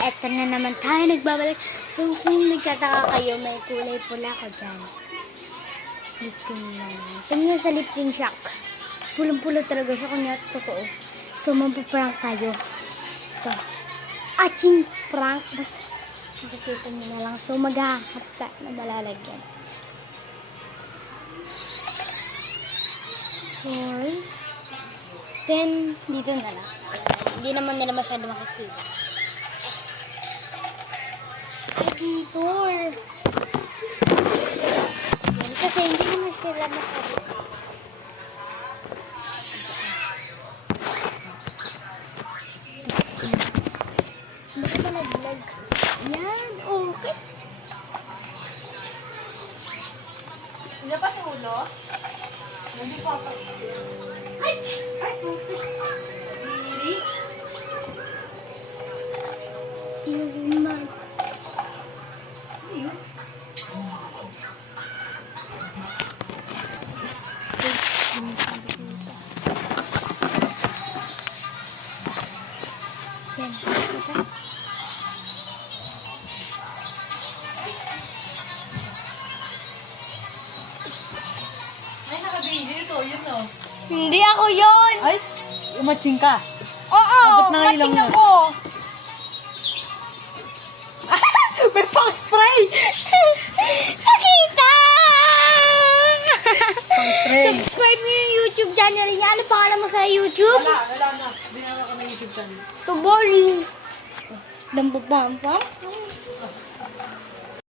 eto na naman tayo nagbabalik. So, kung nagkataka kayo, may kulay pula ko dyan. Lifting lang. Tingnan sa lifting shock. Pulang-pula talaga siya kung totoo. So, mapaprank tayo. Ito. Aching prank. Basta, makikita nyo na lang. So, maghahangap tayo na malalagyan. So, then, dito na lang. Hindi naman nila masyado makikita. Editor. Kasi hindi naman sila makikita. Basta ba nag-vlog? Yan, okay. Hindi pa sa ulo? Hindi pa pa. Ay! Ay, putik. Diri. Tiyuman. Ano yun? Yan, kita. Ay, nakabili ito. Yun o. Hindi ako yon. Ay, umatsing ka. Oo, Abot na ngayon lang mating yun. ako. May pang spray. Nakita! Pang spray. Subscribe mo yung YouTube channel niya. Ano pangalan mo sa YouTube? Wala na. Binawa ka ng YouTube channel. To boring. Dambabam-pam.